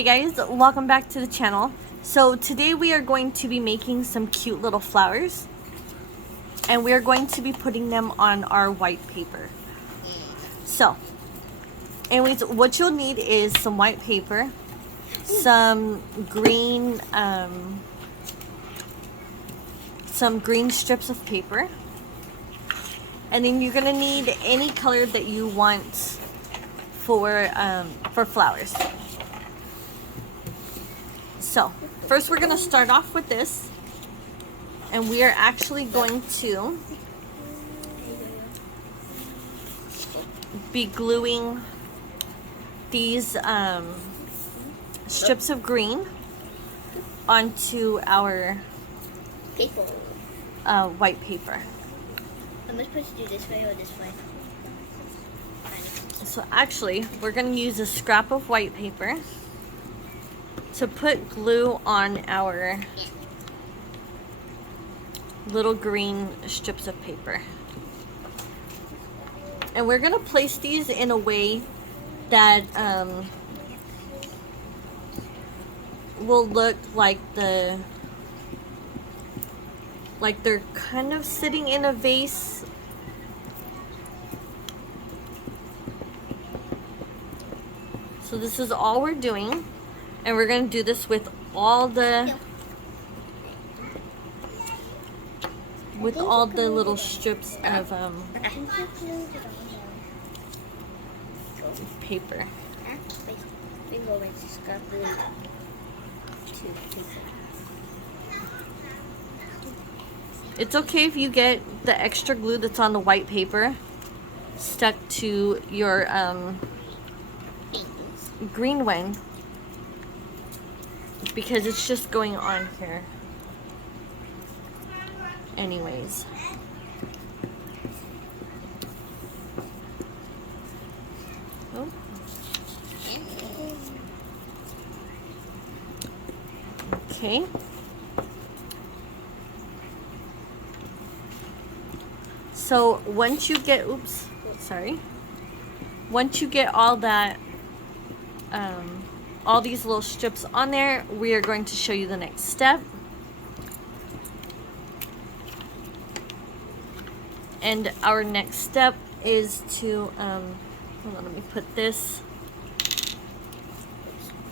Hey guys, welcome back to the channel. So today we are going to be making some cute little flowers, and we are going to be putting them on our white paper. So anyways, what you'll need is some white paper, some green strips of paper, and then you're gonna need any color that you want for flowers. So first we're gonna start off with this, and we are actually going to be gluing these strips of green onto our paper. White paper. Am I supposed to do this way or this way? So actually, we're going to use a scrap of white paper to put glue on our little green strips of paper. And we're going to place these in a way that will look like they're kind of sitting in a vase. So this is all we're doing, and we're going to do this with all the little strips of paper. It's okay if you get the extra glue that's on the white paper stuck to your green one, because it's just going on here anyways. Oh. Okay. So once you get, once you get all that, all these little strips on there, we are going to show you the next step. And our next step is to, hold on, let me put this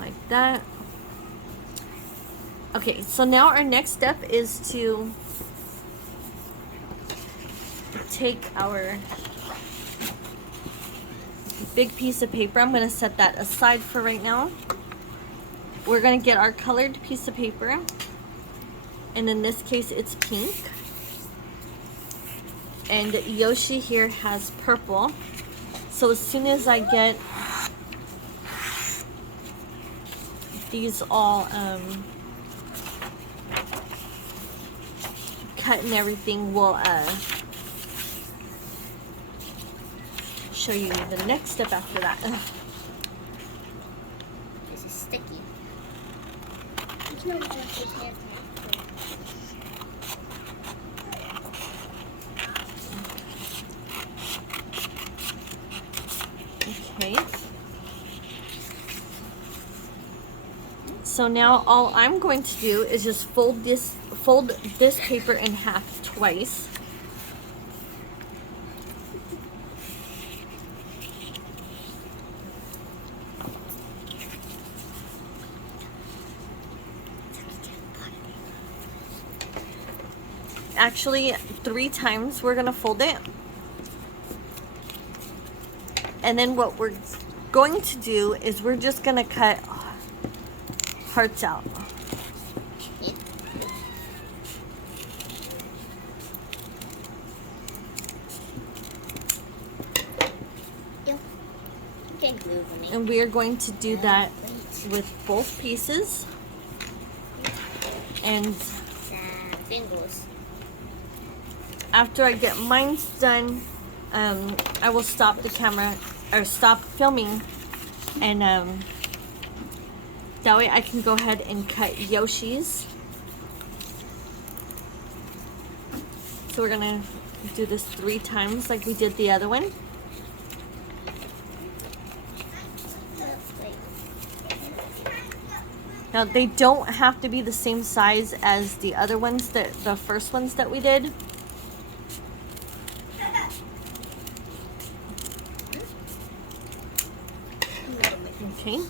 like that. Okay, so now our next step is to take our big piece of paper. I'm going to set that aside for right now. We're going to get our colored piece of paper, and in this case it's pink, and Yoshi here has purple. So as soon as I get these all cut and everything, we'll show you the next step after that. This is sticky. Okay. So now all I'm going to do is just fold this paper in half twice. Actually, 3 times we're gonna fold it. And then what we're going to do is we're just gonna cut hearts out. And we are going to do that with both pieces. And after I get mine done, I will stop the camera, or stop filming, and that way I can go ahead and cut Yoshi's. So we're gonna do this 3 times like we did the other one. Now they don't have to be the same size as the other ones, the first ones that we did. Okay.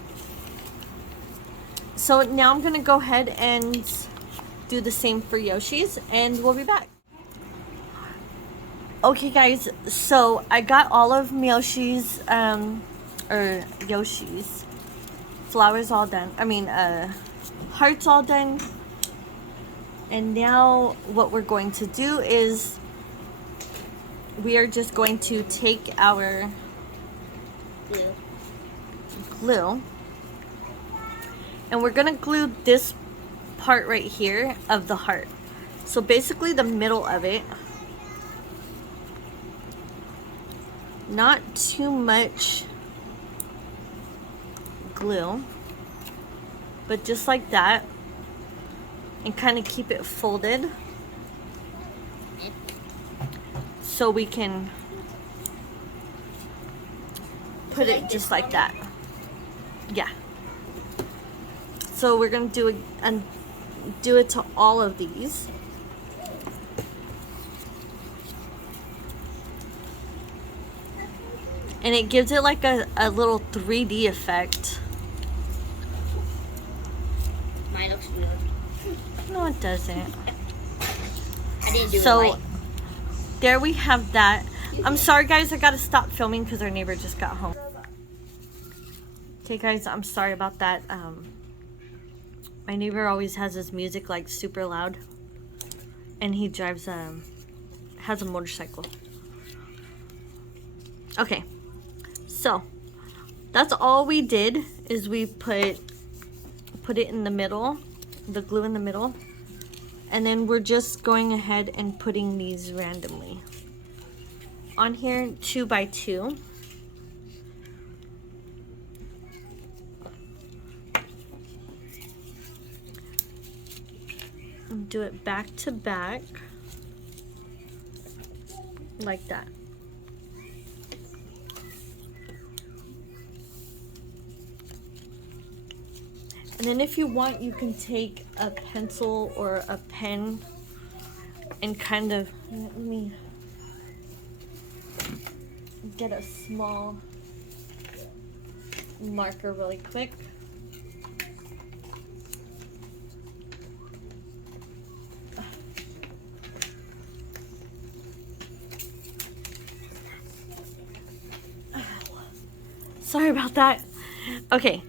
So now I'm gonna go ahead and do the same for Yoshi's, and we'll be back. Okay guys, so I got all of Yoshi's flowers all done. I mean, hearts all done. And now what we're going to do is we are just going to take our glue and we're gonna glue this part right here of the heart. So basically the middle of it. Not too much glue, but just like that, and kind of keep it folded so we can put it just like that. Yeah. So we're gonna do it and do it to all of these. And it gives it like a little 3D effect. Mine looks weird. No, it doesn't. I didn't do it So right. there we have that. I'm sorry guys, I gotta stop filming because our neighbor just got home. Okay guys, I'm sorry about that. My neighbor always has his music like super loud. And he drives, has a motorcycle. Okay. So, that's all we did is we put it in the middle, the glue in the middle, and then we're just going ahead and putting these randomly on here 2 by 2. And do it back to back like that. And then if you want, you can take a pencil or a pen and kind of, let me get a small marker really quick. Sorry about that. Okay.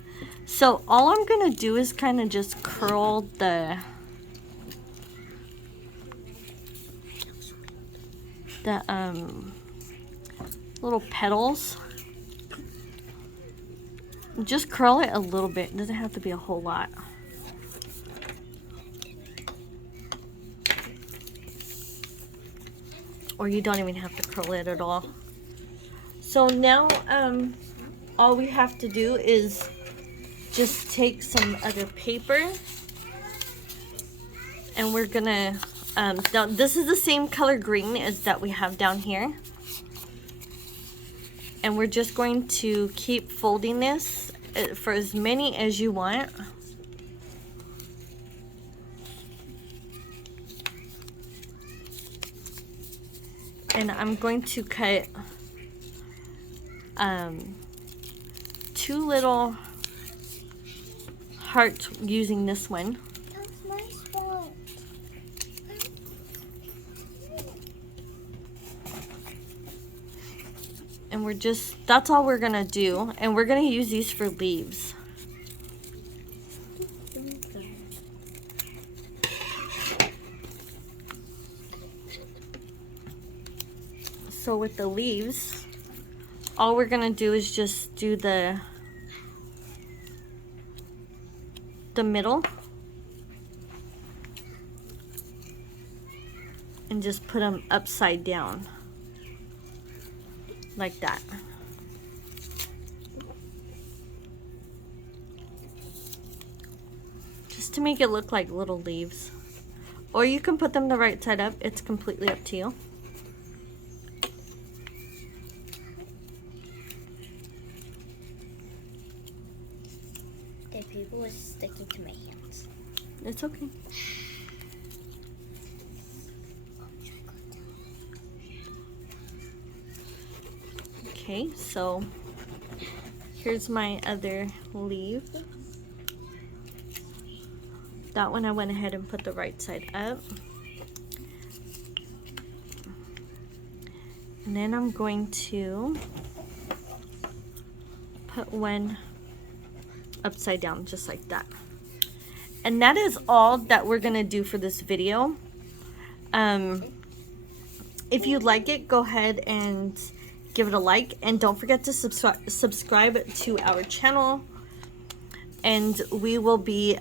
So all I'm gonna do is kind of just curl the little petals. Just curl it a little bit. It doesn't have to be a whole lot. Or you don't even have to curl it at all. So now all we have to do is just take some other paper and we're gonna now this is the same color green as that we have down here, and we're just going to keep folding this for as many as you want. And I'm going to cut 2 little heart using this one. That's my spot. And we're just, that's all we're gonna do. And we're gonna use these for leaves. So with the leaves, all we're gonna do is just do the middle and just put them upside down like that. Just to make it look like little leaves. Or you can put them the right side up. It's completely up to you. They're paper was sticking to my hands. It's okay. Okay, so here's my other leaf. That one I went ahead and put the right side up. And then I'm going to put one upside down just like that. And that is all that we're gonna do for this video. If you like it, go ahead and give it a like, and don't forget to subscribe to our channel, and we will be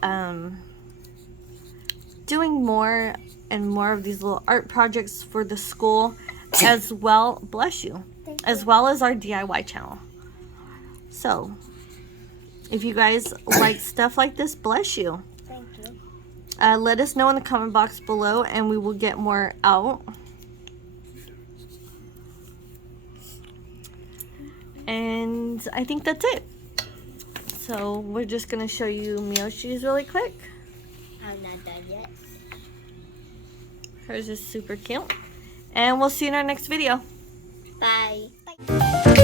doing more and more of these little art projects for the school as well. Bless you. As well as our DIY channel. So if you guys like stuff like this, bless you. Thank you. Let us know in the comment box below, and we will get more out. And I think that's it. So we're just gonna show you Miyoshi's really quick. I'm not done yet. Hers is super cute. And we'll see you in our next video. Bye. Bye.